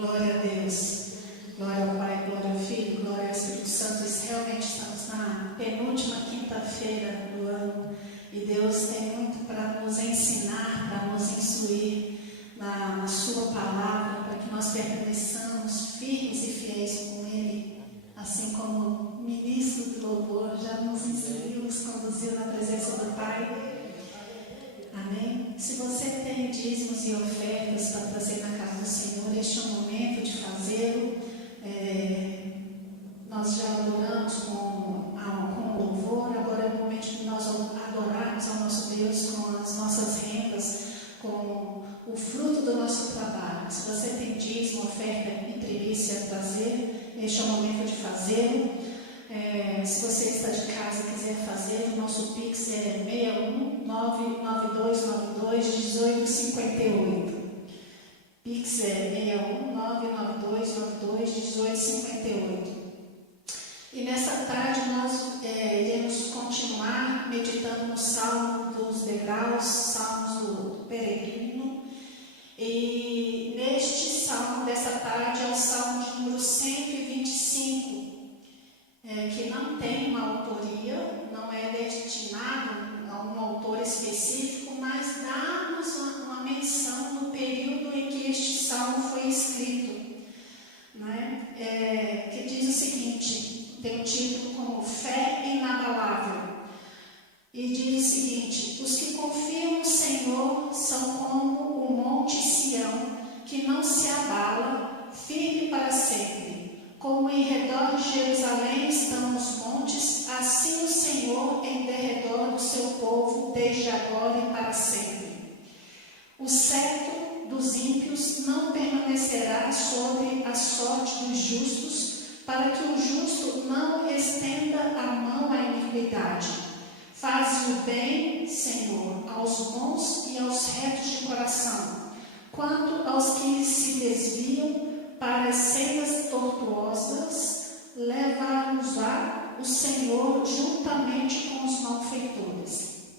Glória a Deus. Glória ao Pai, glória ao Filho, glória ao Espírito Santo. Realmente estamos na penúltima quinta-feira do ano e Deus tem muito para nos ensinar, para nos instruir na Sua palavra, para que nós permaneçamos firmes e fiéis com Ele, assim como o ministro do louvor já nos instruiu, nos conduziu na presença do Pai. Amém? Se você tem dízimos e ofertas para trazer na casa do Senhor, este é o momento de fazê-lo. Nós já adoramos com louvor, agora é o momento de nós adorarmos ao nosso Deus com as nossas rendas, com o fruto do nosso trabalho. Se você tem dízimo, oferta e primícia a trazer, este é o momento de fazê-lo. Se você está de casa e quiser fazer, o nosso Pix é 61992921858. Pix é 61992921858. E nessa tarde nós iremos continuar meditando no Salmo dos Degraus, Salmos do Peregrino. E neste Salmo dessa tarde é o Salmo de número 125. Que não tem uma autoria, não é destinado a um autor específico, mas dá-nos uma menção no período em que este salmo foi escrito, né? Que diz o seguinte, tem um título como Fé Inabalável, e diz o seguinte: os que confiam no Senhor são como o monte Sião, que não se abala, firme para sempre. Como em redor de Jerusalém estão os montes, assim o Senhor em derredor do seu povo, desde agora e para sempre. O cetro dos ímpios não permanecerá sobre a sorte dos justos, para que o justo não estenda a mão à iniquidade. Faz o bem, Senhor, aos bons e aos retos de coração. Quanto aos que se desviam para as sendas tortuosas, levar-nos-á o Senhor juntamente com os malfeitores.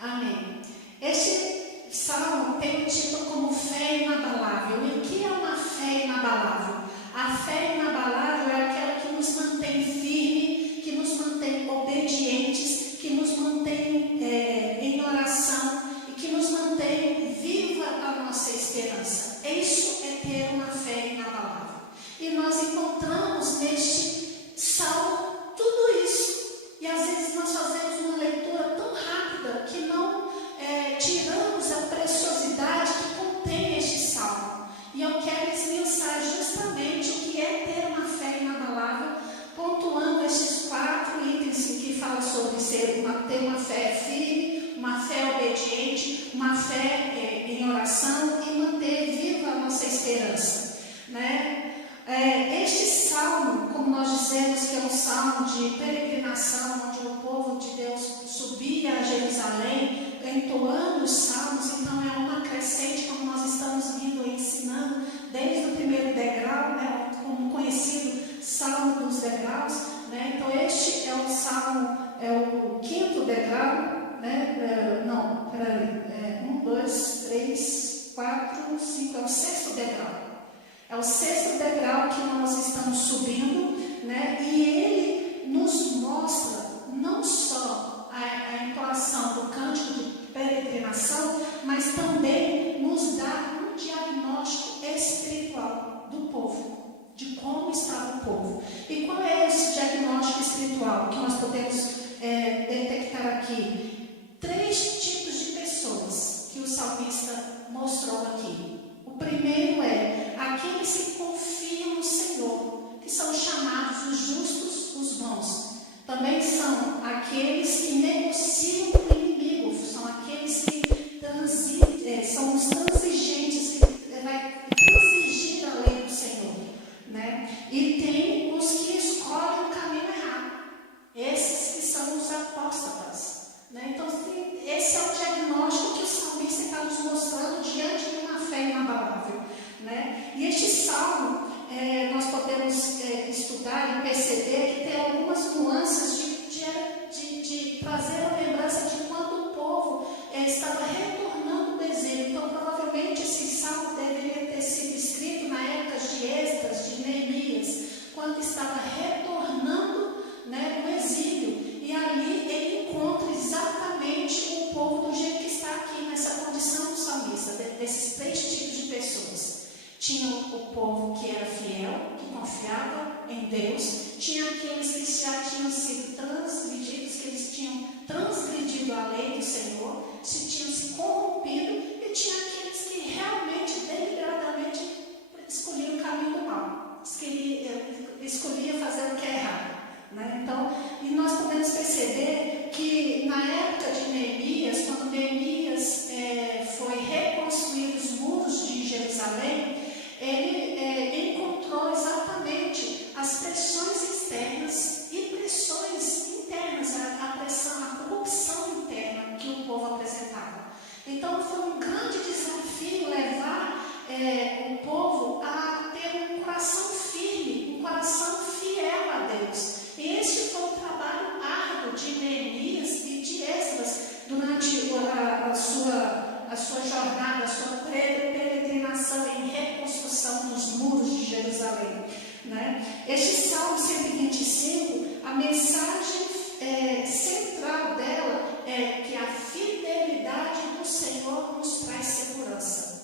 Amém. Este salmo tem o título como Fé Inabalável. E o que é uma fé inabalável? A fé inabalável é aquela que nos mantém firme, que nos mantém obedientes, que nos mantém em oração e que nos mantém viva a nossa esperança. Isso é ter uma fé inabalável. E nós encontramos neste salmo tudo isso. E às vezes nós fazemos uma leitura tão rápida que não tiramos a preciosidade que contém este salmo. E eu quero esmiuçar justamente o que é ter uma fé inabalável, pontuando estes 4 itens que falam sobre ter uma fé firme, uma fé obediente, uma fé em oração e manter viva a nossa esperança, né? Este salmo, como nós dizemos que é um salmo de peregrinação, onde o povo de Deus subia a Jerusalém, entoando os salmos, então é uma crescente, como nós estamos vindo ensinando desde o primeiro degrau, né? Como conhecido Salmo dos Degraus, né? Então este é o salmo, é o 5º degrau, né? 1, 2, 3, 4, 5, é o 6º degrau. É o 6º degrau que nós estamos subindo, né? E ele nos mostra não só a entoação do cântico de peregrinação, mas também nos dá um diagnóstico espiritual do povo, de como estava o povo. E qual é esse diagnóstico espiritual que nós podemos detectar aqui? 3 tipos de pessoas que o salmista mostrou aqui. O primeiro é aqueles que confiam no Senhor, que são chamados os justos, os bons. Também são aqueles que negociam com o inimigo, são aqueles que são os transigentes, que vai transigir a lei do Senhor, né? E tem os que escolhem o caminho errado, esses que são os apóstatas, né? Então, esse é o diagnóstico que o salmista está nos mostrando diante de uma fé inabalável, né? E este salmo, nós podemos estudar e perceber que tem algumas nuances de trazer a lembrança de quando o povo estava retornando do exílio. Então, provavelmente, esse salmo deveria ter sido escrito na confiavam em Deus, tinha aqueles que já tinham sido transgredidos, que eles tinham transgredido a lei do Senhor, se tinham se corrompido, e tinha aqueles que realmente, deliberadamente, escolhiam o caminho do mal, escolhiam fazer o que é errado. Né? Então, e nós podemos perceber que na época de Neemias, quando Neemias foi reconstruir os muros de Jerusalém, ele encontrou exatamente as pressões externas e pressões internas, a pressão, a corrupção interna que o povo apresentava. Então foi um grande desafio levar o povo a ter um coração firme, um coração fiel a Deus. E esse foi o trabalho árduo de Neemias e de Esdras durante a sua jornada, a sua peregrinação em reconstrução dos muros de Jerusalém. Né? Este Salmo 125, a mensagem central dela é que a fidelidade do Senhor nos traz segurança.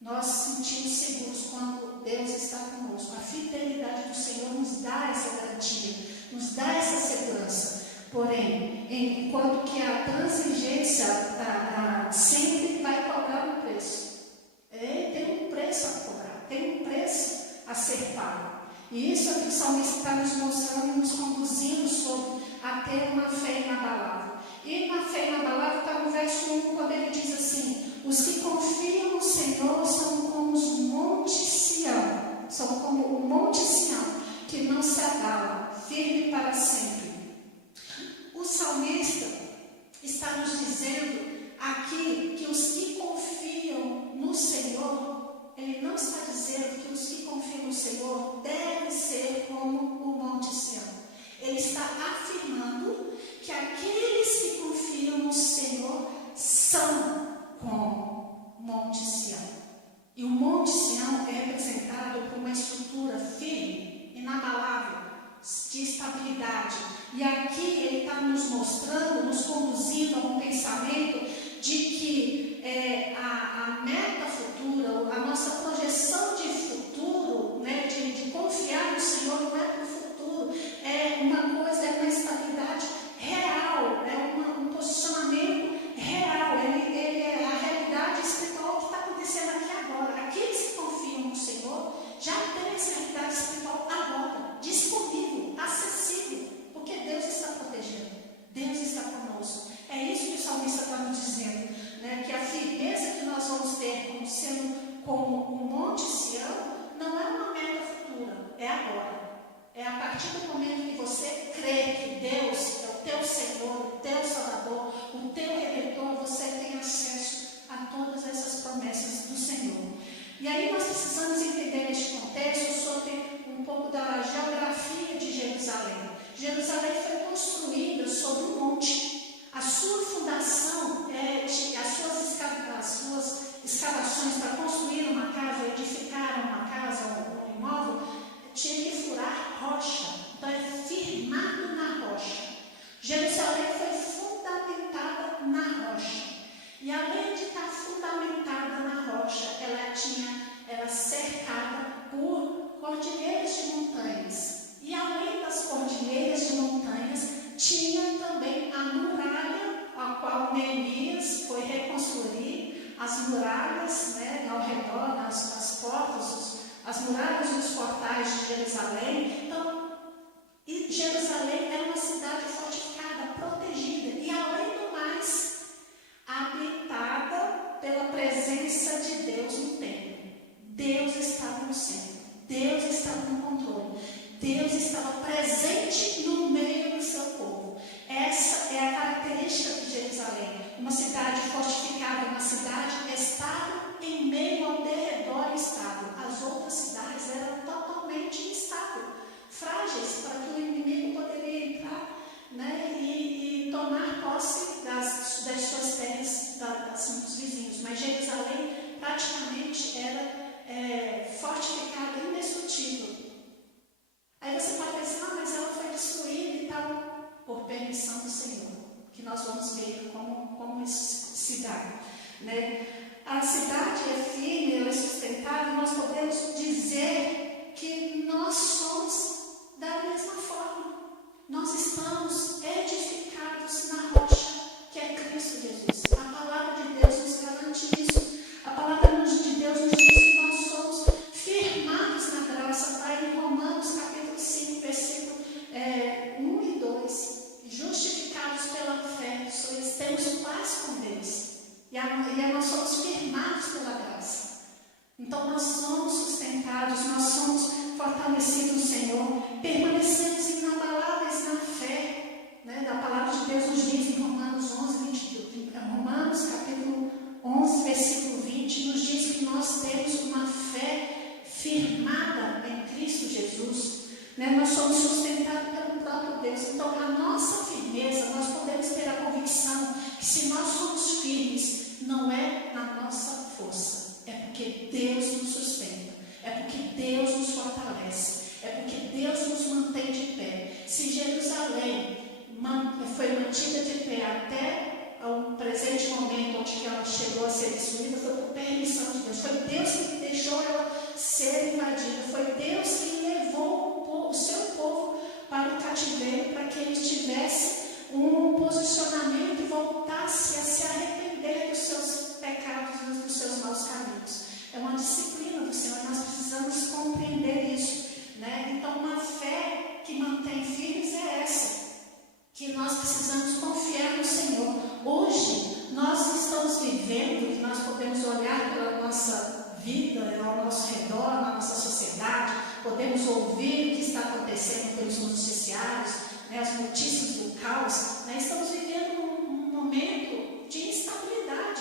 Nós sentimos seguros quando Deus está conosco. A fidelidade do Senhor nos dá essa garantia, nos dá essa segurança. Porém, enquanto que a transigência sempre vai cobrar um preço. Tem um preço a cobrar, tem um preço a ser pago. E isso é que o salmista está nos mostrando e nos conduzindo a ter uma fé inabalável. E na fé inabalável está no verso 1, quando ele diz assim: os que confiam no Senhor são como os montes Sião, são como o monte Sião, que não se abala, firme para sempre. O salmista está nos dizendo aqui que os que confiam no Senhor, ele não está dizendo que os que confiam no Senhor devem ser como o monte Sião. Ele está afirmando que aqueles que confiam no Senhor são como Monte Sião. E o Monte Sião é representado por uma estrutura firme, inabalável, de estabilidade. E aqui ele está nos mostrando, nos conduzindo a um pensamento de que a meta futura, a nossa projeção de futuro, né, de confiar no Senhor, não é para o futuro, é uma coisa, é uma estabilidade real, é um posicionamento real, ele é a realidade espiritual que está acontecendo aqui agora. Aqueles que confiam no Senhor já têm essa realidade espiritual agora, disponível, acessível, porque Deus está protegendo, Deus está conosco. É isso que o salmista está nos dizendo, né? Que a firmeza que nós vamos ter como sendo como o Monte Sião não é uma meta futura, é agora. É a partir do momento que você crê que Deus é o teu Senhor, o teu Salvador, o teu Redentor, você tem acesso a todas essas promessas do Senhor. E aí nós precisamos entender neste contexto sobre um pouco da geografia de Jerusalém. Jerusalém foi construída sobre um monte. A sua fundação, as suas escavações para construir uma casa, edificar uma casa, um imóvel, tinha que furar rocha, então é firmado na rocha. Jerusalém foi fundamentada na rocha. E além de estar fundamentada na rocha, ela era cercada por cordilheiras de montanhas. E além das cordilheiras de montanhas, tinha também a muralha, a qual Neemias foi reconstruir, as muralhas, né, ao redor, nas portas, as muralhas dos portais de Jerusalém. Então, Jerusalém era uma cidade fortificada, protegida e, além do mais, habitada pela presença de Deus no templo. Deus estava no centro, Deus estava no controle, Deus estava presente no meio do seu povo. Essa é a característica de Jerusalém, uma cidade fortificada, uma cidade estável em meio ao derredor instável. As outras cidades eram totalmente instáveis, frágeis, para que o inimigo poderia entrar, né, e tomar posse das suas terras, dos vizinhos. Mas Jerusalém praticamente era fortificada, indestrutível. Aí você pode pensar, mas ela foi destruída e tal, por permissão do Senhor, que nós vamos ver como isso se dá, né? A cidade é firme, ela é sustentável, nós podemos dizer que nós Então nós somos sustentados, nós somos fortalecidos no Senhor, permanecemos inabaláveis na fé, né? Da palavra de Deus nos diz em Romanos 11, 22, Romanos capítulo 11, versículo 20, nos diz que nós temos uma fé firmada em Cristo Jesus, né? Nós somos sustentados pelo próprio Deus. Então a nossa firmeza, nós podemos ter a convicção que se nós somos firmes, não é na nossa força, é porque Deus nos sustenta, é porque Deus nos fortalece, é porque Deus nos mantém de pé. Se Jerusalém foi mantida de pé até o presente momento onde ela chegou a ser destruída, foi por permissão de Deus, foi Deus que deixou ela ser invadida, foi Deus que levou o seu povo para o cativeiro, para que eles tivessem um posicionamento e voltasse a se arrepender dos seus pecados e dos seus maus caminhos. É uma disciplina do Senhor, nós precisamos compreender isso, né? Então uma fé que mantém firmes é essa, que nós precisamos confiar no Senhor. Hoje nós estamos vivendo, e nós podemos olhar pela nossa vida, ao nosso redor, na nossa sociedade, podemos ouvir o que está acontecendo pelos noticiários, né, as notícias do caos, né? Estamos vivendo um momento de instabilidade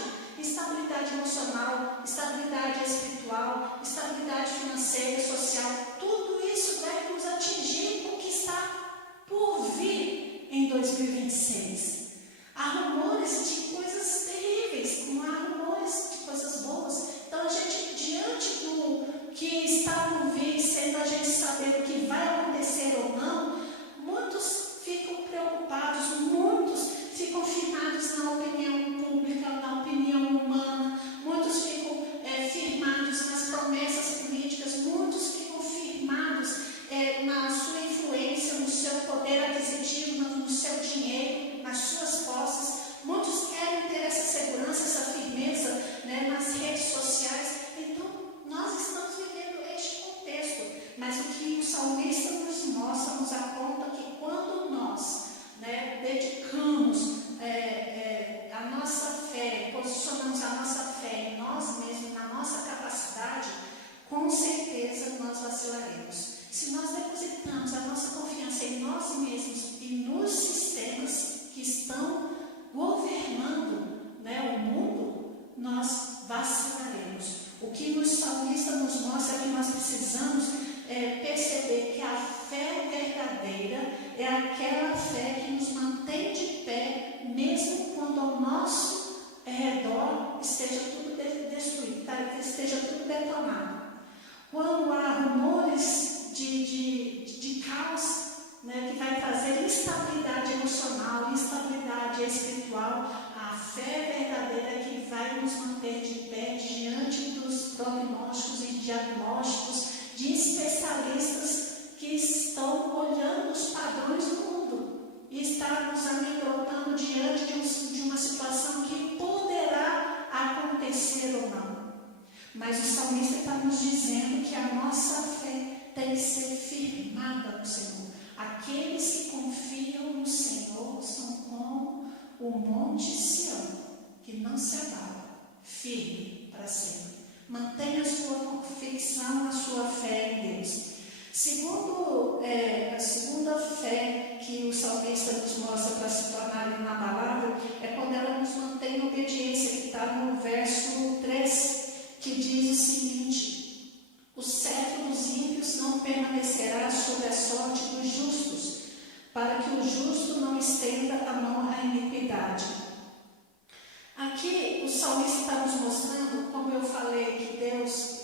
emocional, estabilidade espiritual, estabilidade financeira e social. Tudo isso deve nos atingir com o que está por vir em 2026. Há rumores de coisas terríveis, como há rumores de coisas boas. Então a gente, diante do que está por vir, sendo a gente saber o que vai acontecer ou não, muitos ficam preocupados, muitos ficam firmados na opinião pública, na opinião humana, muitos ficam firmados nas promessas políticas, muitos ficam firmados na sua influência, no seu poder aquisitivo, no seu dinheiro, nas suas posses. Muitos querem ter essa segurança, essa firmeza, né, nas redes sociais. Então, nós estamos vivendo este contexto, mas o que o salmista nos mostra, nos aponta que quando nós, né, dedicamos a nossa fé, posicionamos a nossa fé em nós mesmos, na nossa capacidade, com certeza nós vacilaremos. Se nós depositamos a nossa confiança em nós mesmos e nos sistemas que estão governando, né, o mundo, nós vacilaremos. O que o salmista nos mostra é que nós precisamos perceber que a fé verdadeira é aquela fé que nos mantém de pé, mesmo quando ao nosso redor esteja tudo destruído, esteja tudo detonado. Quando há rumores de caos, né, que vai trazer instabilidade emocional, instabilidade espiritual, a fé verdadeira é que vai nos manter de pé diante dos prognósticos e diagnósticos de especialistas que estão olhando os padrões do mundo e estão nos amedrontando diante de uma situação que poderá acontecer ou não. Mas o salmista está nos dizendo que a nossa fé tem que ser firmada no Senhor. Aqueles que confiam no Senhor são como o monte Sião, que não se abala, firme para sempre. Mantenha a sua convicção, a sua fé em Deus. A segunda fé que o salmista nos mostra para se tornar inabalável é quando ela nos mantém em obediência, que está no verso 3, que diz o seguinte: o cetro dos ímpios não permanecerá sobre a sorte dos justos, para que o justo não estenda a mão à iniquidade. Aqui o salmista está nos mostrando, como eu falei, que Deus,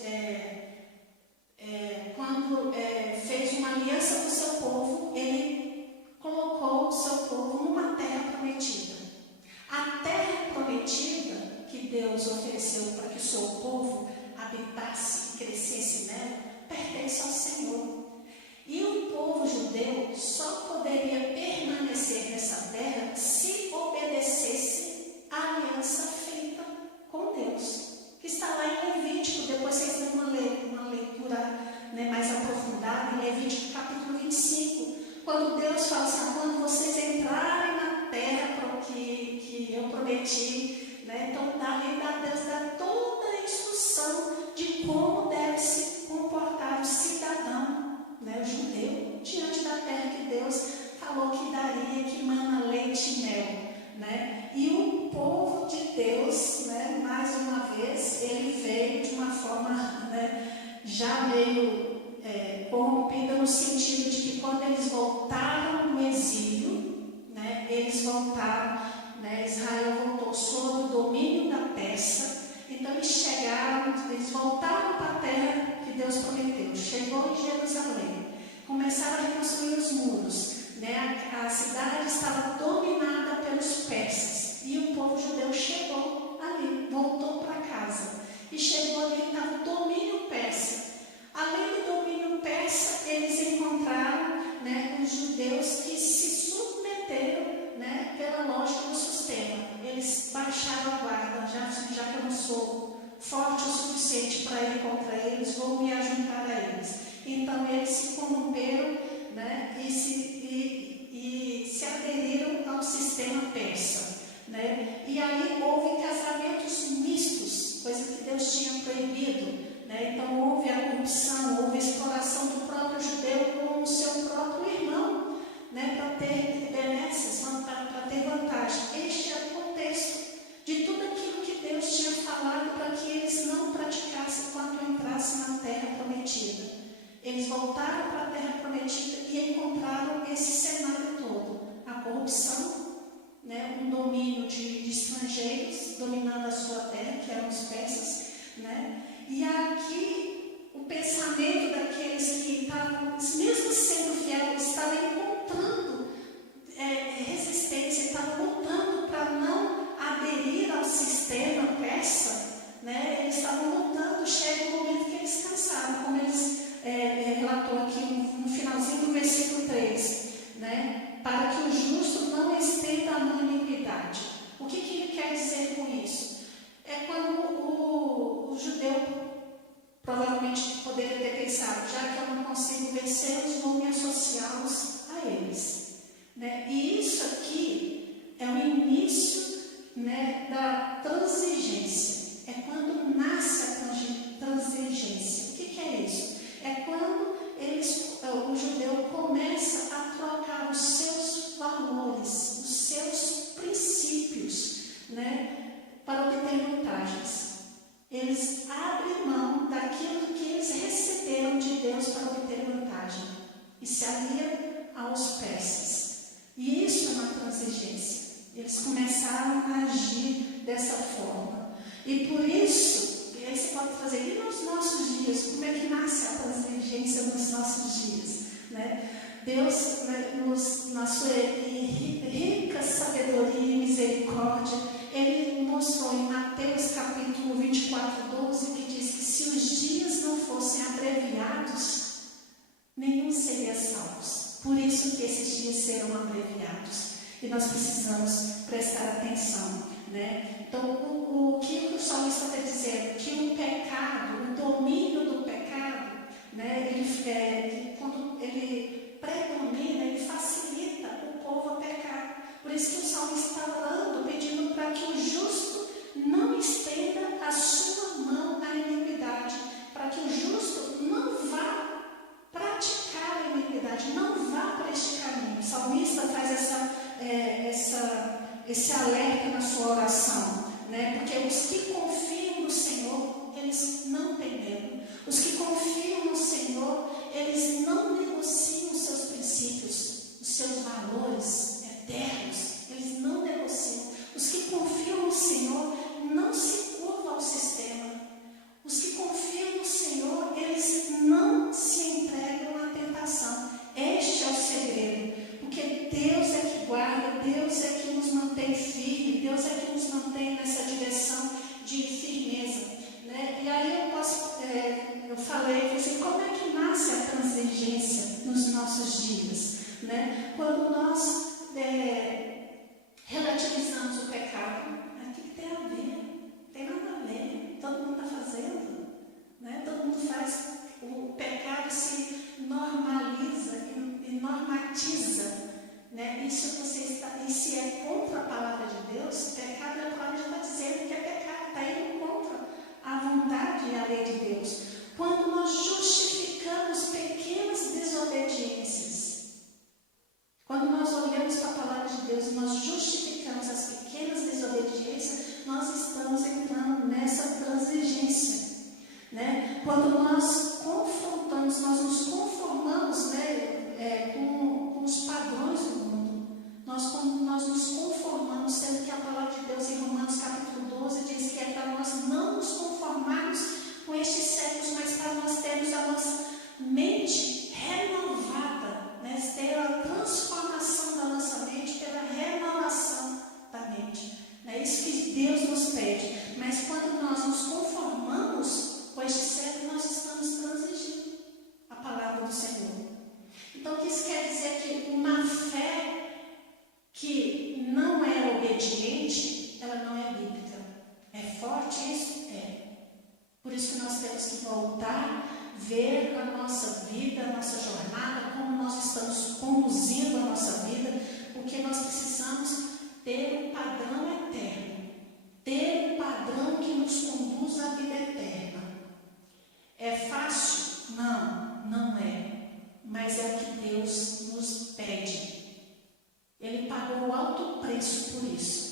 quando fez uma aliança com o seu povo, Ele colocou o seu povo numa terra prometida. A terra prometida que Deus ofereceu para que o seu povo habitasse e crescesse nela, pertence ao Senhor. E o povo judeu só poderia permanecer nessa terra se obedecesse a aliança feita com Deus, que está lá em Levítico. Depois vocês vão ler no sentido de que quando eles voltaram do exílio, né, eles voltaram, né, Israel voltou sob o domínio da Pérsia. Então eles chegaram, eles voltaram para a terra que Deus prometeu. Chegou em Jerusalém, começaram a reconstruir os muros, né? A cidade estava dominada pelos persas e o povo judeu chegou ali, voltou para casa e chegou ali, estava o domínio persa. Além do domínio persa, eles encontraram, né, os judeus que se submeteram, né, pela lógica do sistema. Eles baixaram a guarda, já que eu não sou forte o suficiente para ir contra eles, vou me ajuntar a eles. Então eles se corromperam, né, e se aderiram ao sistema persa, né? E aí houve casamentos mistos, coisa que Deus tinha proibido, né? Então houve a corrupção, houve a exploração do próprio judeu com o seu próprio irmão, né, para ter benesses, para ter vantagem. Este é o contexto de tudo aquilo que Deus tinha falado para que eles não praticassem quando entrassem na terra prometida. Eles voltaram para a terra prometida e encontraram esse cenário todo. A corrupção, né, um domínio de estrangeiros dominando a sua terra, que eram os persas, né? E aqui o pensamento daqueles que estavam, mesmo sendo fiéis, estavam encontrando resistência, estavam lutando para não aderir ao sistema persa, né? Eles estavam lutando, chega um momento que eles cansaram, como eles relatou aqui no finalzinho do versículo 3, né? Para que o justo não estenda a mão em iniquidade. O que ele quer dizer com isso? É quando o judeu provavelmente poderia ter pensado, já que eu não consigo vencê-los, vou me associá-los a eles, né? E isso aqui é o início, né, da transigência. É quando nasce a transigência. O que é isso? É quando o judeu começa a trocar os seus valores, os seus princípios, né, para obter vantagens. Eles abrem mão daquilo que eles receberam de Deus para obter vantagem e se aliam aos persas. E isso é uma transigência. Eles começaram a agir dessa forma. E por isso, e aí você pode fazer, e nos nossos dias, como é que nasce a transigência nos nossos dias? Né? Deus, né, na sua rica sabedoria e misericórdia, Ele mostrou em Mateus capítulo 24, 12, que diz que se os dias não fossem abreviados, nenhum seria salvo. Por isso que esses dias serão abreviados. E nós precisamos prestar atenção, né? Então, o que o salmista está dizendo? Que o pecado, o domínio do pecado, né, quando ele predomina, ele facilita o povo a pecar. Por isso que o salmista está orando, pedindo para que o justo não estenda a sua mão à iniquidade, para que o justo não vá praticar a iniquidade, não vá para este caminho. O salmista faz esse alerta na sua oração, né? Porque os que confiam no Senhor, eles não têm medo. Os que confiam no Senhor, eles não negociam os seus princípios, os seus valores eternos, eles não negociam. Os que confiam no Senhor não se curvam ao sistema. Os que confiam no Senhor, eles não se entregam à tentação. Este é o segredo, porque Deus é que guarda, Deus é que nos mantém firme, Deus é que nos mantém nessa direção de firmeza, né? E aí eu falei assim, como é que nasce a transigência nos nossos dias, né? Quando nós relativizamos o pecado, o que tem a ver? Não tem nada a ver, todo mundo está fazendo, né? Todo mundo faz, o pecado se normaliza e normatiza, né? E se é contra a palavra de Deus, pecado, a palavra já está dizendo que é pecado, está indo contra a vontade e a lei de Deus. Quando nós justificamos pequenas desobediências, quando nós olhamos para a palavra de Deus e nós justificamos as pequenas desobediências, nós estamos entrando nessa transigência, né? Quando nós confrontamos, nós nos conformamos, né, nos conformarmos com estes séculos, mas para nós termos a nossa mente renovada, né? Ter a transformação da nossa mente pela renovação da mente. É isso que Deus nos pede. Mas quando nós nos conformamos com este século, nós estamos transigindo a palavra do Senhor. Então, o que isso quer dizer? Que uma fé que não é obediente, ela não é bíblica. É forte isso? É. Por isso que nós temos que voltar, ver a nossa vida, a nossa jornada, como nós estamos conduzindo a nossa vida, porque nós precisamos ter um padrão eterno, ter um padrão que nos conduz à vida eterna. É fácil? Não, não é. Mas é o que Deus nos pede. Ele pagou um alto preço por isso.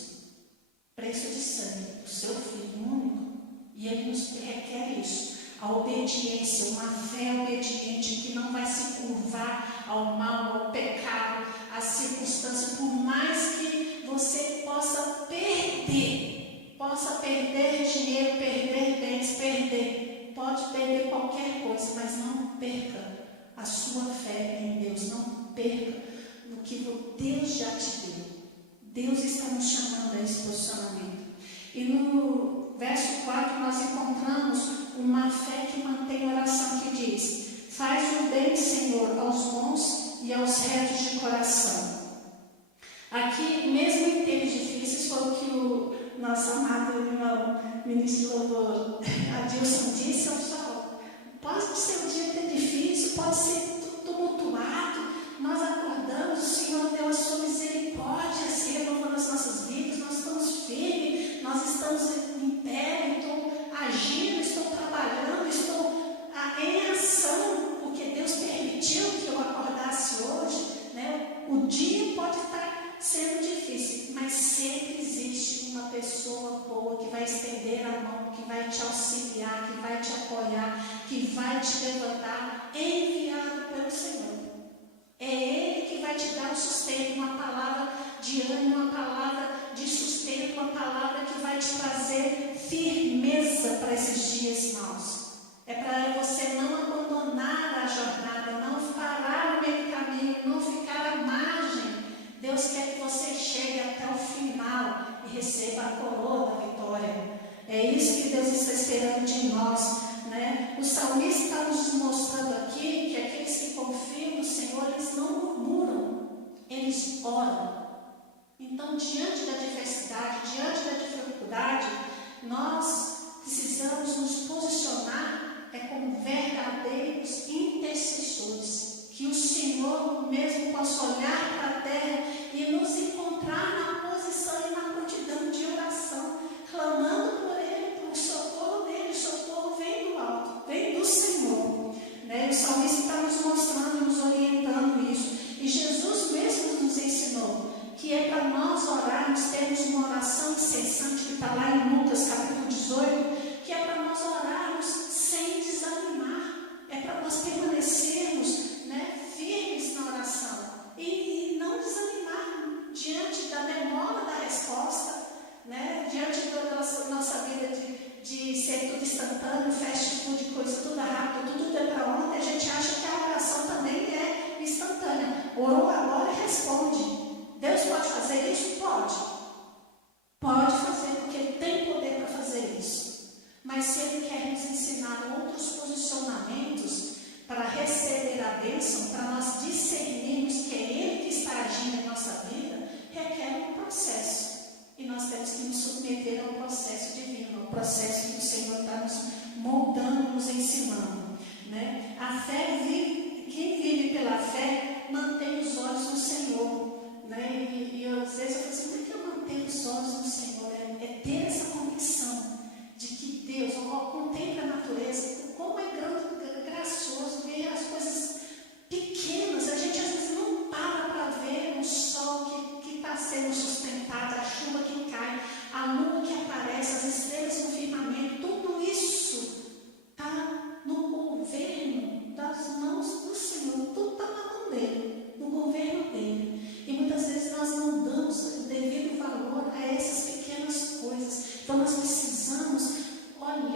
Preço de sangue, o seu Filho único. E Ele nos requer isso. A obediência, uma fé obediente que não vai se curvar ao mal, ao pecado, às circunstâncias, por mais que você possa perder dinheiro, perder bens, pode perder qualquer coisa, mas não perca a sua fé em Deus, não perca no que Deus já te deu. Deus está nos chamando a esse posicionamento. E no verso 4 nós encontramos uma fé que mantém a oração que diz: faz o bem, Senhor, aos bons e aos retos de coração. Aqui, mesmo em tempos difíceis, foi o que o nosso amado irmão, ministro de louvor, Adilson, disse ao Sol. Pode ser um dia difícil, pode ser tumultuado, nós acordamos, o Senhor deu a sua misericórdia, se renovando as nossas vidas, nós estamos firmes, nós estamos em pé, estou agindo, estou trabalhando, estou em ação, porque Deus permitiu que eu acordasse hoje, né? O dia pode estar sendo difícil, mas sempre existe uma pessoa boa que vai estender a mão, que vai te auxiliar, que vai te apoiar, que vai te levantar, enviado pelo Senhor. É Ele que vai te dar o sustento, uma palavra de ânimo, uma palavra de sustento, uma palavra que vai te trazer firmeza para esses dias maus. É para você não abandonar a jornada, não parar no meio do caminho, não ficar à margem. Deus quer que você chegue até o final e receba a coroa da vitória. É isso que Deus está esperando de nós, né? O salmista está nos mostrando aqui que aqueles que confiam no Senhor, eles não murmuram, eles oram. Então, diante da diversidade, diante da dificuldade, nós precisamos nos posicionar como verdadeiros intercessores. Que o Senhor mesmo possa olhar para a terra e nos encontrar na posição e na prontidão de oração, clamando por Ele, por socorro dele. O socorro vem do alto, vem do Senhor, né? O salmista está nos mostrando, nos orientando isso. E Jesus mesmo nos ensinou que é para nós orarmos, termos uma oração incessante, que está lá em Lucas capítulo 18, que é para nós orarmos sem desanimar, é para nós permanecermos, né, firmes na oração e não desanimar diante da demora da resposta, né, diante da nossa vida de ser tudo instantâneo, fast food, coisa tudo rápido, tudo é para ontem. A gente acha que a oração também é instantânea. Orou agora e responde. Deus pode fazer isso? Pode. Pode fazer, porque Ele tem poder para fazer isso. Mas se Ele quer nos ensinar outros posicionamentos para receber a bênção, para nós discernirmos que é Ele que está agindo em nossa vida, requer um processo. E nós temos que nos submeter ao processo divino, ao processo que o Senhor está nos moldando, nos ensinando, né? A fé vive, quem vive pela fé mantém os olhos no Senhor, né? E às vezes eu falo assim, por que eu mantenho os olhos no Senhor? É ter essa convicção de que Deus, contempla a natureza, como é gracioso ver as coisas pequenas. A gente às vezes não para ver o sol que está sendo sustentado, a chuva que cai, a lua que aparece, as estrelas no firmamento, tudo isso está no governo das mãos do Senhor, tudo está na mão dele, no governo dele. E muitas vezes nós não damos o devido valor a essas pequenas coisas. Então nós precisamos olhar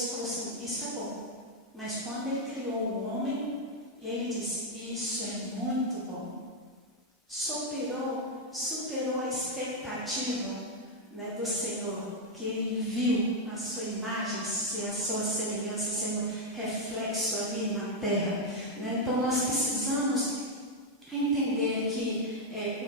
Deus falou assim, isso é bom. Mas quando Ele criou o homem, Ele disse, isso é muito bom. Superou a expectativa, né, do Senhor, que Ele viu a sua imagem, a sua semelhança sendo reflexo ali na terra. Né? Então nós precisamos entender que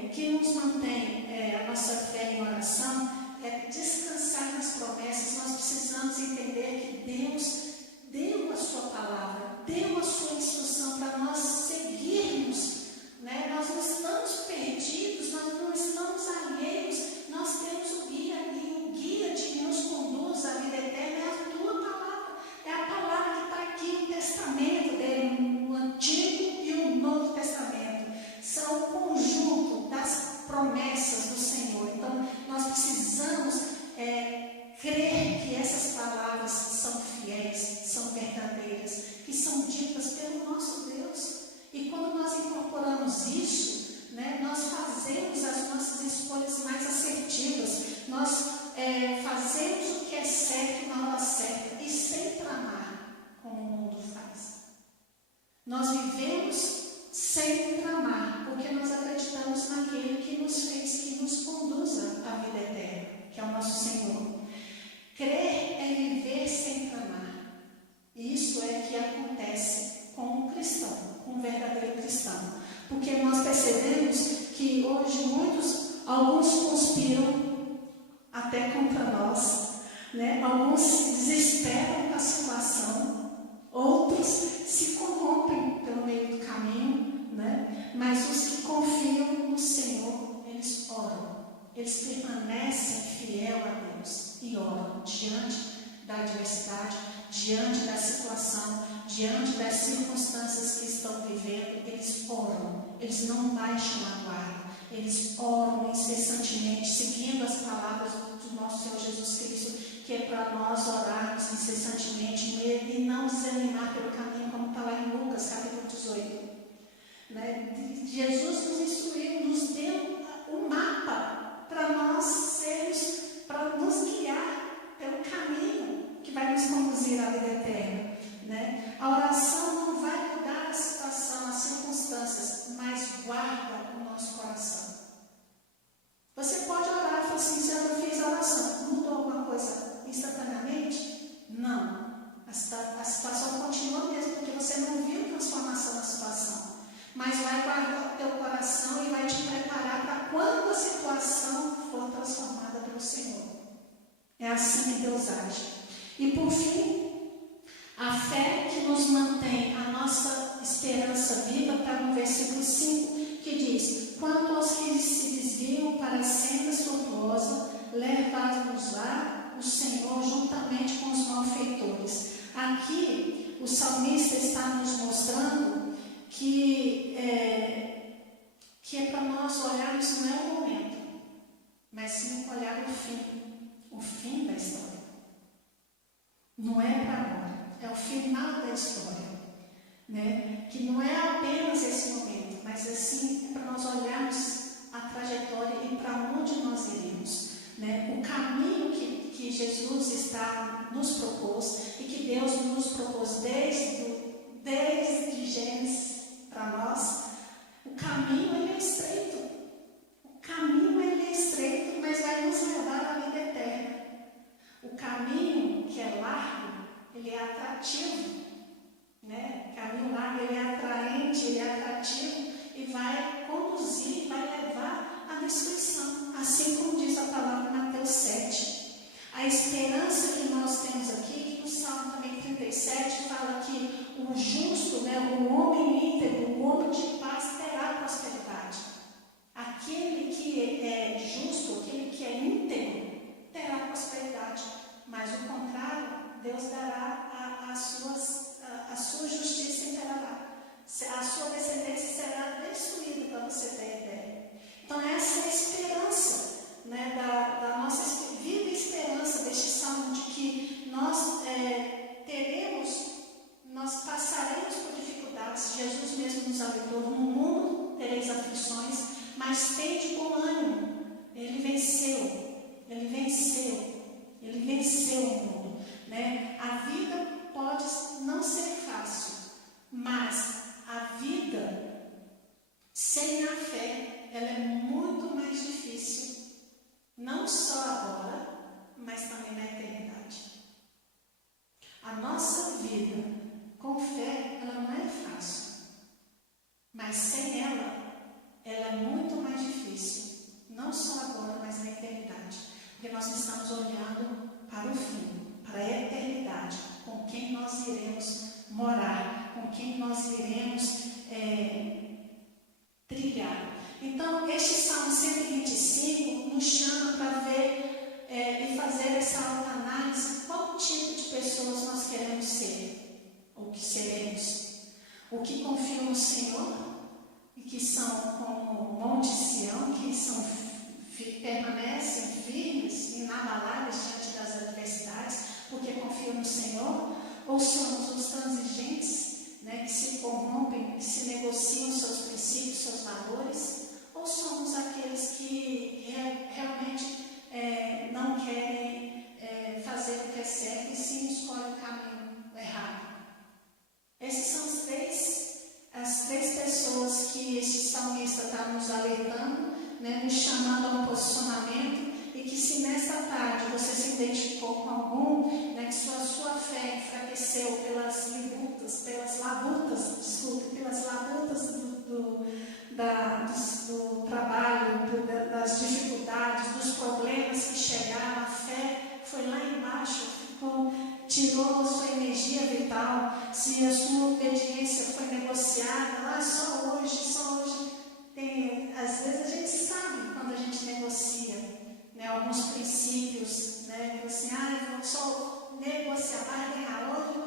o que nos mantém a nossa fé em oração é descansar nas promessas. Nós precisamos entender que Deus deu a sua palavra, deu a sua instrução para nós seguirmos. Né? Nós não estamos perdidos, nós não estamos alheios, nós temos o guia ali, o guia de que nos conduz à vida eterna é a tua palavra, é a palavra que está aqui no testamento dele, o Antigo e o Novo Testamento. São o conjunto das promessas do Senhor. Então, nós precisamos crer que essas palavras são fiéis, são verdadeiras, que são ditas pelo nosso Deus. E quando nós incorporamos isso, né, nós fazemos as nossas escolhas mais assertivas, nós fazemos o que é certo na hora certa e sem tramar, como o mundo faz. Nós vivemos sem tramar, porque nós acreditamos naquele que nos fez, que nos conduza à vida eterna, que é o nosso Senhor. Crer é viver sem tramar. Isso é que acontece com um cristão, com um verdadeiro cristão. Porque nós percebemos que hoje alguns conspiram até contra nós, né? Alguns se desesperam com a situação, outros se corrompem pelo meio do caminho, né? Mas os que confiam no Senhor, eles oram, eles permanecem fiel a Deus e oram diante da adversidade, diante da situação, diante das circunstâncias que estão vivendo. Eles oram, eles não baixam a guarda, eles oram incessantemente, seguindo as palavras do nosso Senhor Jesus Cristo, que é para nós orarmos incessantemente e não desanimar pelo caminho, como está lá em Lucas, capítulo 18. Né? Jesus nos instruiu, nos deu um mapa para nós sermos, para nos guiar pelo caminho que vai nos conduzir à vida eterna. Né? A oração não vai mudar a situação, as circunstâncias, mas guarda o nosso coração. Você pode orar e falar assim, Senhor, eu fiz a oração, mudou alguma coisa instantaneamente? Não. A situação continua mesmo, porque você não viu transformação na situação. Mas vai guardar o teu coração e vai te preparar para quando a situação for transformada pelo Senhor. É assim que Deus age. E por fim, a fé que nos mantém a nossa esperança viva, está no versículo 5, que diz, quanto aos que se desviam para as sendas tortuosas, leva-nos lá o Senhor juntamente com os malfeitores. Aqui, o salmista está nos mostrando que é para nós olharmos não é o momento, mas sim olhar o fim da história. Não é para agora, é o final da história, né? Que não é apenas esse momento, mas assim é para nós olharmos a trajetória e para onde nós iremos, né? O caminho que Jesus está nos propôs e que Deus nos propôs desde Gênesis para nós. O caminho ele é estreito. O caminho ele é estreito, mas vai nos levar à vida eterna. O caminho que é largo, ele é atrativo, né? O caminho largo ele é atraente, ele é atrativo e vai conduzir, vai levar à destruição, assim como diz a palavra em Mateus 7. A esperança que nós temos aqui, que no Salmo também 37 fala que o justo, né, o homem íntegro, o homem de paz terá prosperidade. Aquele que é justo, aquele que é íntegro, terá prosperidade. Mas o contrário, Deus dará a sua justiça imperará. A sua descendência será destruída, para você ter ideia. Então essa é a esperança, né, da nossa viva esperança deste salmo, de que nós nós passaremos por dificuldades. Jesus mesmo nos alertou, no mundo tereis aflições, mas tende bom ânimo. Ele venceu o mundo. né? A vida pode não ser fácil, mas a vida sem a fé, ela é muito mais difícil, não só agora, mas também na eternidade. A nossa vida com fé, ela não é fácil, mas sem ela é muito mais difícil, não só agora, mas na eternidade, porque nós estamos olhando para o fim, para a eternidade, com quem nós iremos morar, com quem nós iremos trilhar. Então, este Salmo 125 nos chama para ver e fazer essa autoanálise, qual tipo de pessoas nós queremos ser, ou que seremos. O que confiam no Senhor, e que são como o Monte Sião, que permanecem firmes, inabaláveis diante das adversidades, porque confiam no Senhor, ou somos os transigentes, né, que se corrompem, que se negociam seus princípios, seus valores, ou somos aqueles que realmente não querem fazer o que é certo e sim escolhem o caminho errado. Essas são as três pessoas que este salmista está nos alertando, né, nos chamando a um posicionamento, e que se nesta tarde você se identificou com algum, né, que sua fé enfraqueceu pelas labutas do trabalho, das dificuldades, dos problemas que chegaram, a fé foi lá embaixo, tirou a sua energia vital, se a sua obediência foi negociada, só hoje às vezes a gente sabe quando a gente negocia, né, alguns princípios, né, assim, eu vou só negociar, vai ganhar hoje.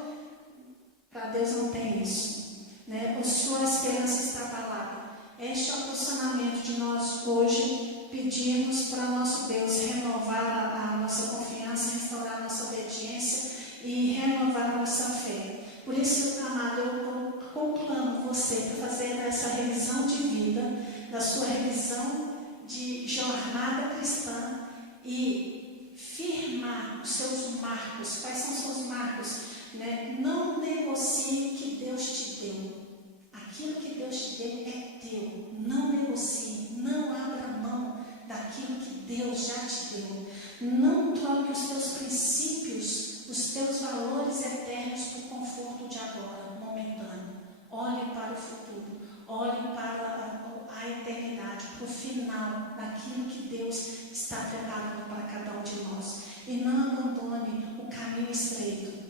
Para Deus não tem isso, né? A sua esperança está abalada. Este é o posicionamento de nós hoje pedirmos para nosso Deus renovar a nossa confiança, restaurar a nossa obediência e renovar a nossa fé. Por isso, amado, eu conclamo você para fazer essa revisão de vida, da sua revisão de jornada cristã e firmar os seus marcos. Quais são os seus marcos? Né? Não negocie o que Deus te deu. Aquilo que Deus te deu é teu. Não negocie, não abra mão daquilo que Deus já te deu. Não troque os teus princípios, os teus valores eternos por conforto de agora, momentâneo. Olhe para o futuro, olhe para a eternidade, para o final daquilo que Deus está preparando para cada um de nós. E não abandone o caminho estreito.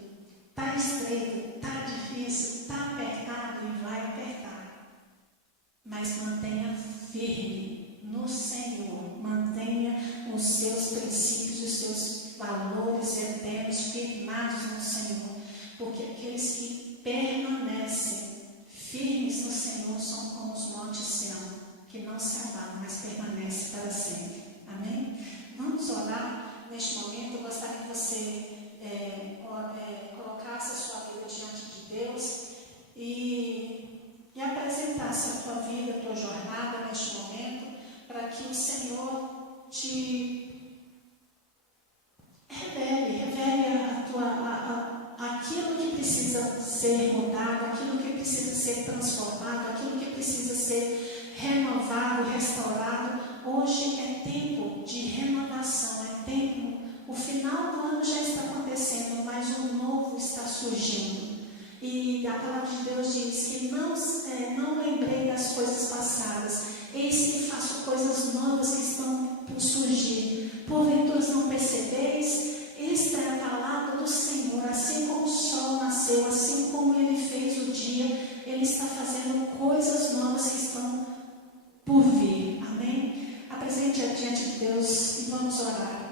Está estreito, está difícil, está apertado e vai apertar. Mas mantenha firme no Senhor. Mantenha os seus princípios, os seus valores eternos firmados no Senhor. Porque aqueles que permanecem firmes no Senhor são como os montes Sião, que não se abalam, mas permanecem para sempre. Amém? Vamos orar neste momento. Eu gostaria que você colocasse a sua vida diante de Deus e apresentasse a tua vida, a tua jornada neste momento, para que o Senhor te revele aquilo que precisa ser mudado, aquilo que precisa ser transformado, aquilo que precisa ser renovado, restaurado. Hoje é tempo de renovação, é tempo. O final do ano já está acontecendo, mas um novo está surgindo. E a palavra de Deus diz que não lembrei das coisas passadas. Eis que faço coisas novas que estão por surgir. Porventura não percebeis? Esta é a palavra do Senhor. Assim como o sol nasceu, assim como Ele fez o dia, Ele está fazendo coisas novas que estão por vir. Amém? Apresente diante de Deus e vamos orar.